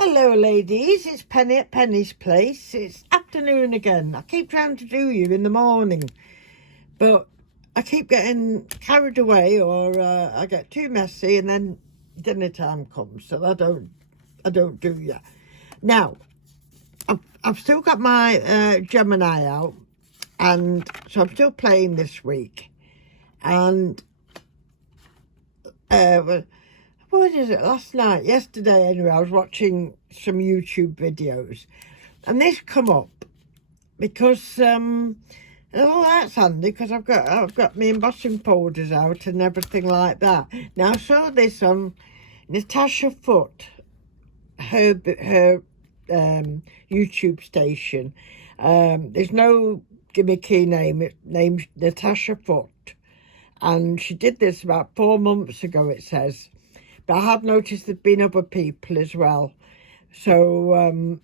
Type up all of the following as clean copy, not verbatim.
Hello ladies, it's Penny at Penny's Place. It's afternoon again. I keep trying to do you in the morning, but I keep getting carried away, or I get too messy, and then dinner time comes, so I don't do you. Now, I've still got my Gemini out, and so I'm still playing this week. And what is it? Yesterday anyway, I was watching some YouTube videos, and this come up because oh, that's handy because I've got my embossing folders out and everything like that. Now I saw this on Natasha Foot, her YouTube station. There's no gimmicky name. It's named Natasha Foot, and she did this about 4 months ago, it says. But I have noticed there've been other people as well. So,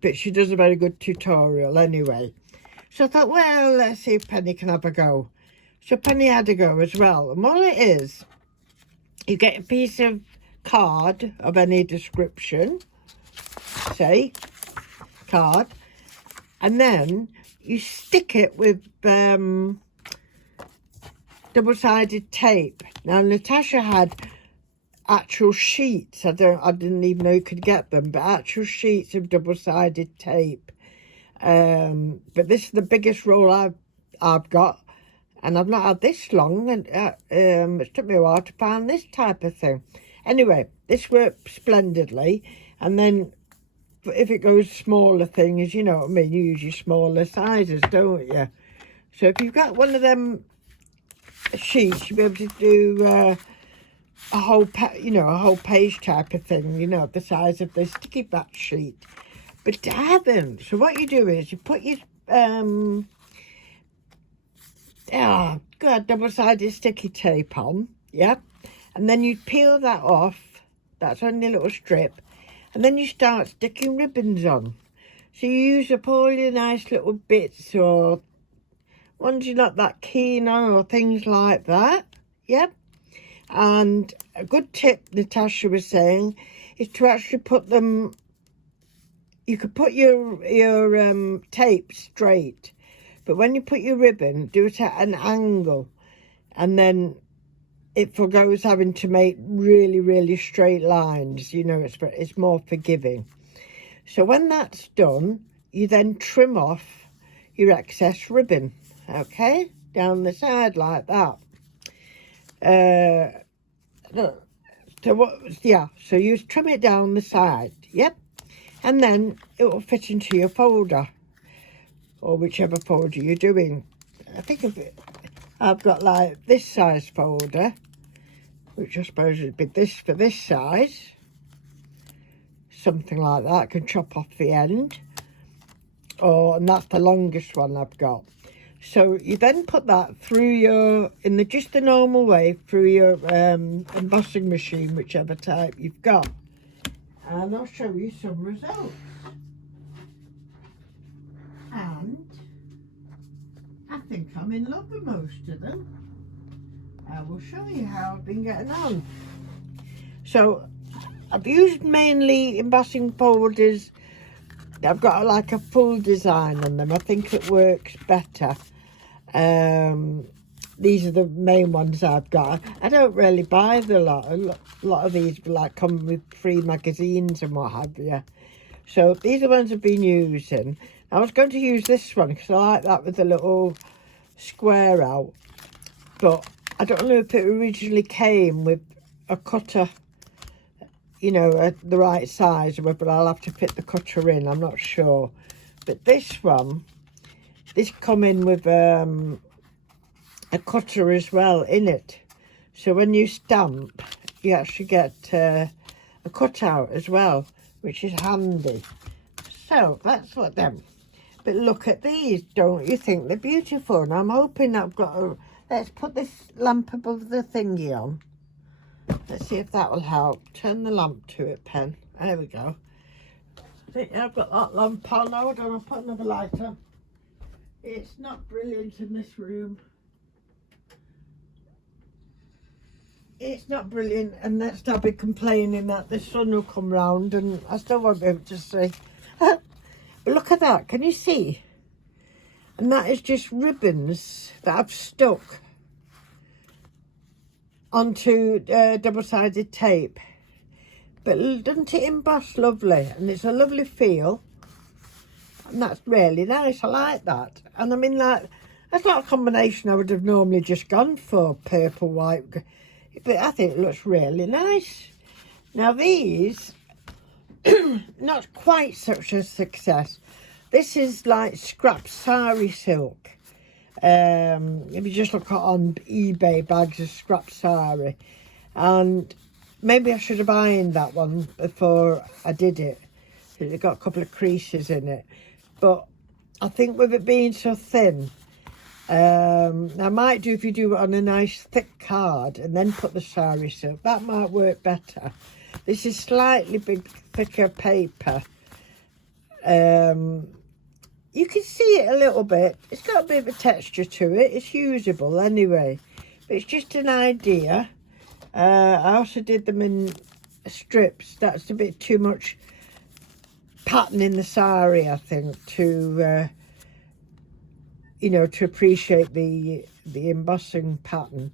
but she does a very good tutorial anyway. So I thought, well, let's see if Penny can have a go. So Penny had a go as well. And all it is, you get a piece of card of any description, say, card, and then you stick it with double-sided tape. Now, Natasha had actual sheets. I didn't even know you could get them, but actual sheets of double-sided tape. But this is the biggest roll I've got, and I've not had this long, and it took me a while to find this type of thing. Anyway, this worked splendidly. And then if it goes smaller things, you know what I mean, you use your smaller sizes, don't you? So if you've got one of them sheets, you'll be able to do a whole page type of thing, you know, the size of the sticky back sheet. But I haven't. So what you do is you put your double-sided sticky tape on, yeah, and then you peel that off. That's on your little strip, and then you start sticking ribbons on. So you use up all your nice little bits or ones you're not that keen on or things like that, yeah. And a good tip, Natasha was saying, is to actually put them, you could put your tape straight, but when you put your ribbon, do it at an angle, and then it forgoes having to make really, really straight lines. You know, it's more forgiving. So when that's done, you then trim off your excess ribbon, okay, down the side like that. So you trim it down the side, yep, and then it will fit into your folder, or whichever folder you're doing. I think I've got like this size folder, which I suppose would be this for this size, something like that. I can chop off the end, and that's the longest one I've got. So you then put that through just the normal way, through your embossing machine, whichever type you've got. And I'll show you some results. And I think I'm in love with most of them. I will show you how I've been getting on. So I've used mainly embossing folders. I've got like a full design on them. I think it works better. These are the main ones I've got. I don't really buy a lot of these like come with free magazines and what have you. So these are the ones I've been using. I was going to use this one because I like that with a little square out, but I don't know if it originally came with a cutter, you know, the right size, but I'll have to fit the cutter in. I'm not sure. But this one, this come in with a cutter as well in it. So when you stamp, you actually get a cutout as well, which is handy. So that's what them. But look at these, don't you think they're beautiful? And I'm hoping I've got let's put this lamp above the thingy on. Let's see if that will help. Turn the lamp to it, Pen. There we go. I think I've got that lamp on. Hold on, I'll put another light on. It's not brilliant in this room. it's not brilliant, and next I'll be complaining that the sun will come round and I still won't be able to see. But look at that, can you see? And that is just ribbons that I've stuck onto double-sided tape. But doesn't it emboss lovely? And it's a lovely feel. And that's really nice. I like that. And I mean, that's not a combination I would have normally just gone for, purple, white. But I think it looks really nice. Now these, not quite such a success. This is like scrap sari silk. If you just look on eBay, bags of scrap sari. And maybe I should have ironed that one before I did it. It got a couple of creases in it. But I think with it being so thin, I might do if you do it on a nice thick card and then put the sari silk. That might work better. This is slightly thicker paper. You can see it a little bit. It's got a bit of a texture to it. It's usable anyway. But it's just an idea. I also did them in strips. That's a bit too much pattern in the sari, I think, to you know, to appreciate the embossing pattern.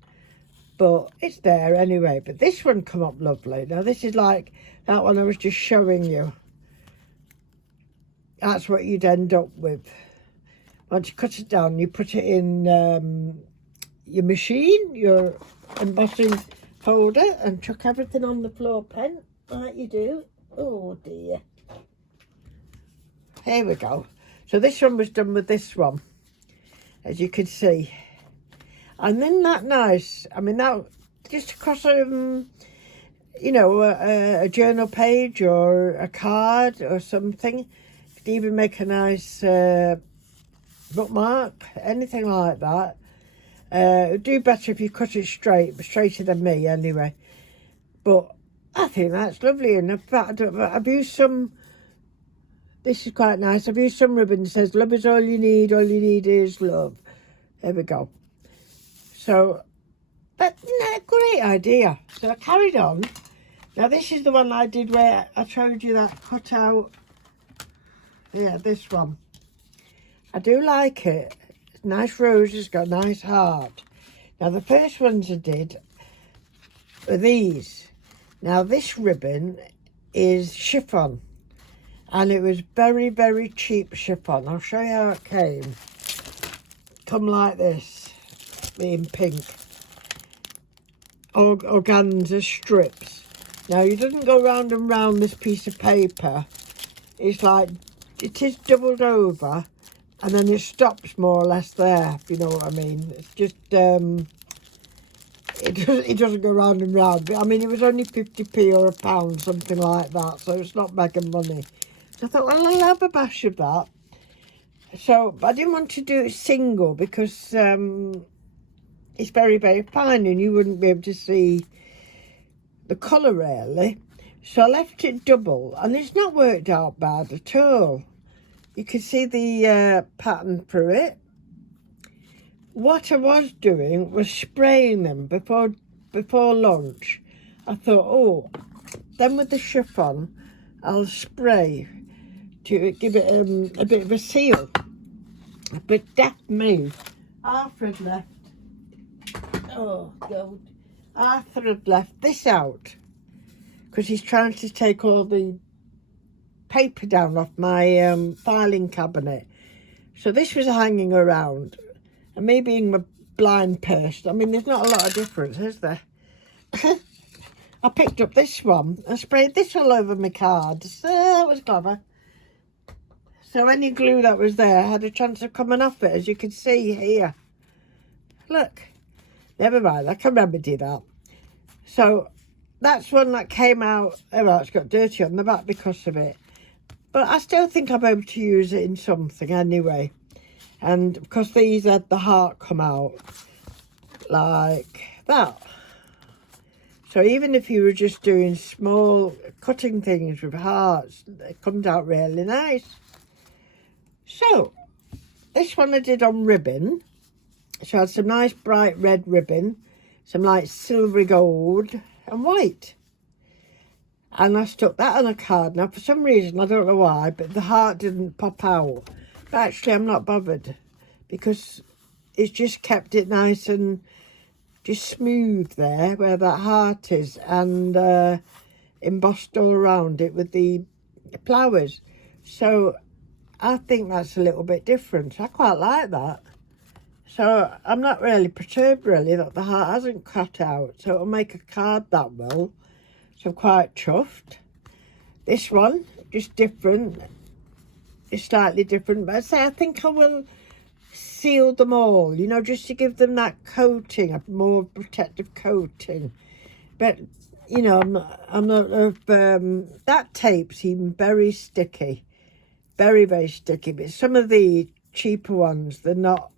But it's there anyway. But this one come up lovely. Now this is like that one I was just showing you. That's what you'd end up with. Once you cut it down, you put it in your machine, your embossing folder, and chuck everything on the floor pen, like you do. Oh dear. Here we go. So this one was done with this one, as you can see. And then that nice. I mean, that just across you know, a journal page or a card or something. Even make a nice bookmark, anything like that. It'd do better if you cut it straighter than me anyway. But I think that's lovely. And in fact, I've used some, this is quite nice, I've used some ribbon that says love is all you need is love. There we go. So, but no, great idea. So I carried on. Now this is the one I did where I showed you that cutout. Yeah, this one. I do like it. It's nice roses, got a nice heart. Now the first ones I did were these. Now this ribbon is chiffon. And it was very, very cheap chiffon. I'll show you how it came. Come like this, in pink. Organza strips. Now it doesn't go round and round this piece of paper. It's like, it is doubled over and then it stops more or less there, if you know what I mean. It's just, it doesn't go round and round. But I mean, it was only 50p or £1, something like that, so it's not mega money. So I thought, well, I'll have a bash of that. So I didn't want to do it single because it's very, very fine and you wouldn't be able to see the colour really. So I left it double and it's not worked out bad at all. You can see the pattern through it. What I was doing was spraying them before lunch. I thought, oh, then with the chiffon, I'll spray to give it a bit of a seal. But death me, Arthur had left. Oh God, Arthur had left this out because he's trying to take all the paper down off my filing cabinet. So this was hanging around, and me being a blind person, I mean, there's not a lot of difference, is there? I picked up this one and sprayed this all over my cards. So that was clever. So any glue that was there had a chance of coming off it, as you can see here. Look, never mind, I can remedy that. So that's one that came out, oh well, it's got dirty on the back because of it. But I still think I'm able to use it in something anyway. And because these had the heart come out like that. So even if you were just doing small cutting things with hearts, it comes out really nice. So this one I did on ribbon. So I had some nice bright red ribbon. some like silvery gold and white. And I stuck that on a card. Now, for some reason, I don't know why, but the heart didn't pop out. But actually, I'm not bothered because it's just kept it nice and just smooth there where that heart is, and embossed all around it with the flowers. So I think that's a little bit different. I quite like that. So I'm not really perturbed really that the heart hasn't cut out. So it'll make a card that well. So I'm quite chuffed. This one, just different. It's slightly different. But I think I will seal them all, you know, just to give them that coating, a more protective coating. But, you know, I'm not that tape seems very sticky. Very, very sticky. But some of the cheaper ones, they're not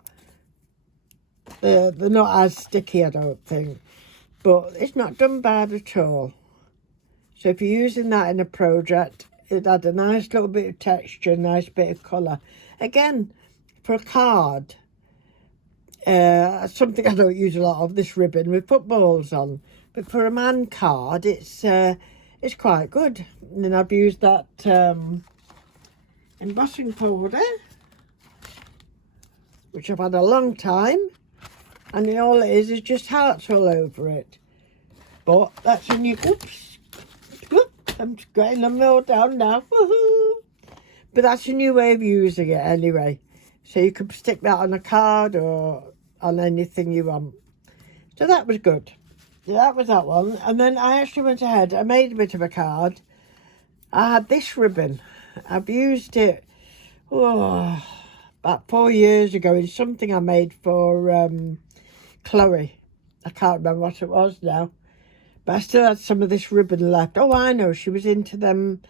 as sticky, I don't think. But it's not done bad at all. So if you're using that in a project, it had a nice little bit of texture, nice bit of colour. Again, for a card, something I don't use a lot of, this ribbon with footballs on. But for a man card, it's quite good. And then I've used that embossing powder, which I've had a long time. And then all it is just hearts all over it. But that's a new... Oops. I'm just getting them all down now. Woohoo! But that's a new way of using it anyway. So you could stick that on a card or on anything you want. So that was good. So that was that one. And then I actually went ahead. I made a bit of a card. I had this ribbon. I've used it about 4 years ago in something I made for Chloe. I can't remember what it was now. But I still had some of this ribbon left. Oh, I know. She was into them,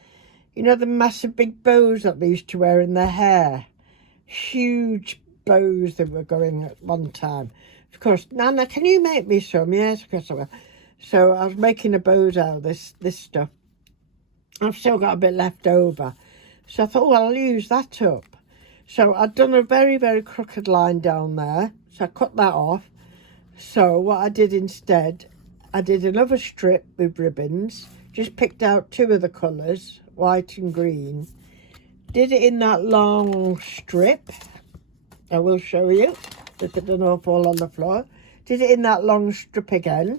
you know, the massive big bows that they used to wear in their hair. Huge bows that were going at one time. Of course, Nana, can you make me some? Yes, of course I will. So I was making the bows out of this stuff. I've still got a bit left over. So I thought, well, I'll use that up. So I'd done a very, very crooked line down there. So I cut that off. So what I did instead... I did another strip with ribbons, just picked out 2 of the colours, white and green. Did it in that long strip. I will show you, if it doesn't fall on the floor. Did it in that long strip again,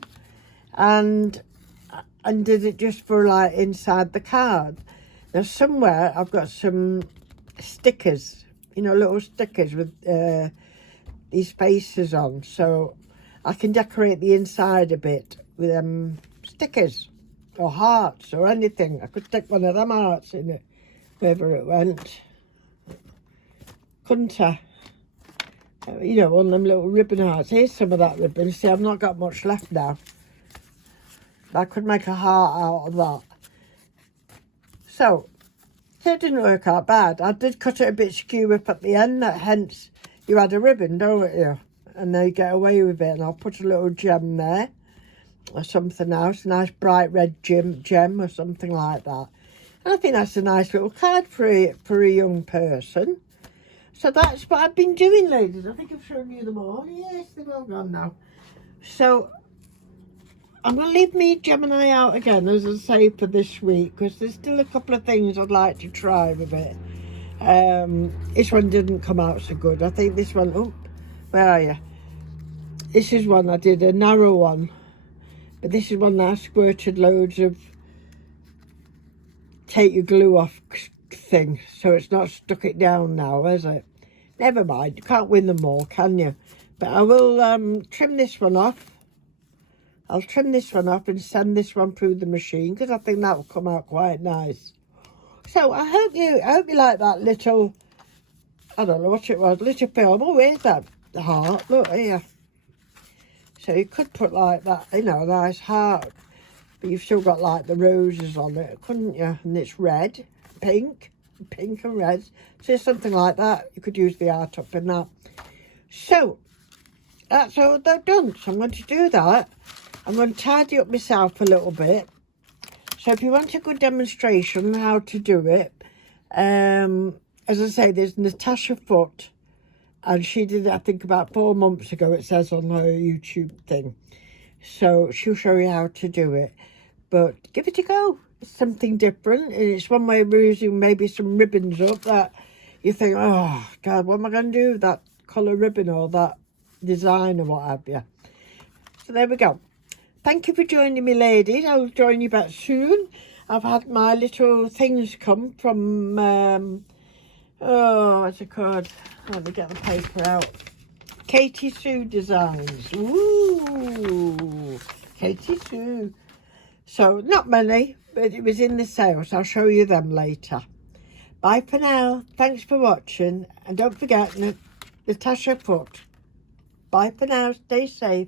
and did it just for like inside the card. Now somewhere I've got some stickers, you know, little stickers with these faces on, so I can decorate the inside a bit with stickers or hearts or anything. I could stick one of them hearts in it, wherever it went. Couldn't I? You know, one of them little ribbon hearts. Here's some of that ribbon. See, I've not got much left now. I could make a heart out of that. So it didn't work out bad. I did cut it a bit skew up at the end, hence you had a ribbon, don't you? And they get away with it. And I'll put a little gem there or something else, a nice bright red gem or something like that. And I think that's a nice little card for a young person. So that's what I've been doing, ladies. I think I've shown you them all. Yes, they're all gone now. So I'm going to leave me Gemini out again, as I say, for this week, because there's still a couple of things I'd like to try with it. This one didn't come out so good. I think this one, oh, where are you? This is one I did, a narrow one. But this is one that I squirted loads of take your glue off thing. So it's not stuck it down now, is it? Never mind, you can't win them all, can you? But I will trim this one off. I'll trim this one off and send this one through the machine, because I think that will come out quite nice. So I hope you like that little, I don't know what it was, little film. Oh, where's that heart? Look here. So you could put like that, you know, a nice heart, but you've still got like the roses on it, couldn't you? And it's red, pink and red. So something like that. You could use the art up in that. So that's all they've done. So I'm going to do that. I'm going to tidy up myself a little bit. So if you want a good demonstration how to do it, as I say, there's Natasha Foote, and she did it, I think, about 4 months ago, it says on her YouTube thing. So she'll show you how to do it. But give it a go. It's something different. And it's one way of using maybe some ribbons up that you think, oh, God, what am I going to do with that colour ribbon or that design or what have you. So there we go. Thank you for joining me, ladies. I'll join you back soon. I've had my little things come from, oh, what's it called? Let me get the paper out. Katie Sue Designs. Ooh, Katie Sue. So, not many, but it was in the sale, so I'll show you them later. Bye for now. Thanks for watching. And don't forget, Natasha put. Bye for now. Stay safe.